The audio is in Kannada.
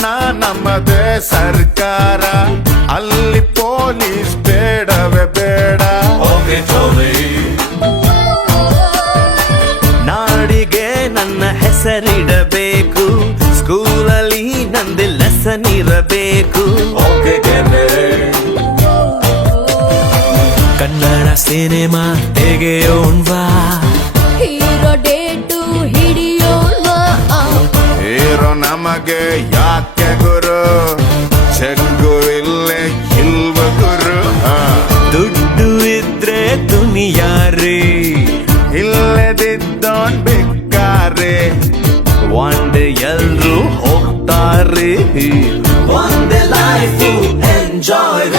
ಹಣ ನಮ್ಮದೇ ಸರ್ಕಾರ, ಅಲ್ಲಿ ಪೊಲೀಸ್ ಬೇಡವೇ ಬೇಡ. ನಾಡಿಗೆ ನನ್ನ ಹೆಸರಿಡಬೇಕು, ಸ್ಕೂಲಲ್ಲಿ ನಂದು ಲೆಸನ್ ಇರಬೇಕು. Kannada cinema ತೆಗೆಯೋಣ್ವಾ, hero date ಹಿಡಿಯೋಣ್ವಾ. Hero ನಮಗೆ ಯಾಕೆ ಗುರು, ಚೆಕ್ಕು ಇಲ್ಲೇ ಇಲ್ವ ಗುರು. ದುಡ್ಡು ಇದ್ರೆ ದುನಿಯಾರಿ, ಇಲ್ಲದಿದ್ದೋನ್ ಬೇಕಾರೆ. ಒಂದೇ ಎಲ್ರು ಹೋಗ್ತಾರೆ, ಒಂದೇ ಲೈಫ್ ಎಂಜಾಯ್.